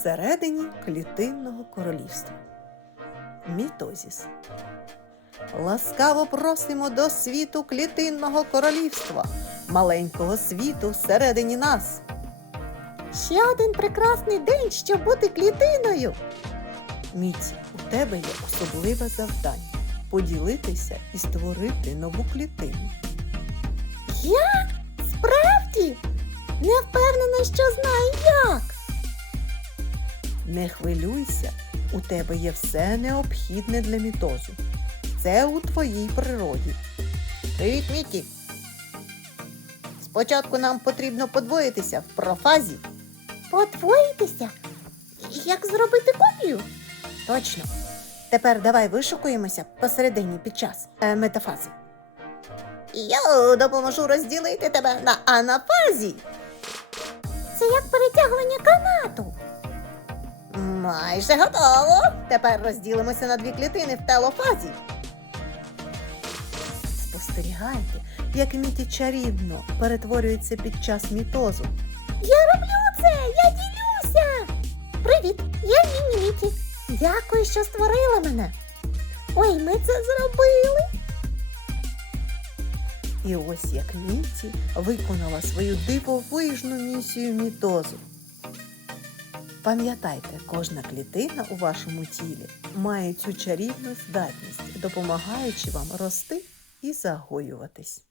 всередині клітинного королівства. Мітозіс. Ласкаво просимо до світу клітинного королівства, маленького світу всередині нас. Ще один прекрасний день, щоб бути клітиною. Міці, у тебе є особливе завдання поділитися і створити нову клітину. Я? Справді? Не впевнена, що знаю. Не хвилюйся, у тебе є все необхідне для мітозу. Це у твоїй природі. Привіт, Мікі. Спочатку нам потрібно подвоїтися в профазі. Подвоїтися? Як зробити копію? Точно. Тепер давай вишукуємося посередині під час е, метафази. Я допоможу розділити тебе на анафазі. Це як перетягування канату. Майже готово. Тепер розділимося на дві клітини в телофазі. Спостерігайте, як міті чарівно перетворюється під час мітозу. Я роблю це! Я ділюся! Привіт! Я Міні Міті. Дякую, що створила мене. Ой, ми це зробили. І ось як Міті виконала свою дивовижну місію мітозу. Пам'ятайте, кожна клітина у вашому тілі має цю чарівну здатність, допомагаючи вам рости і загоюватись.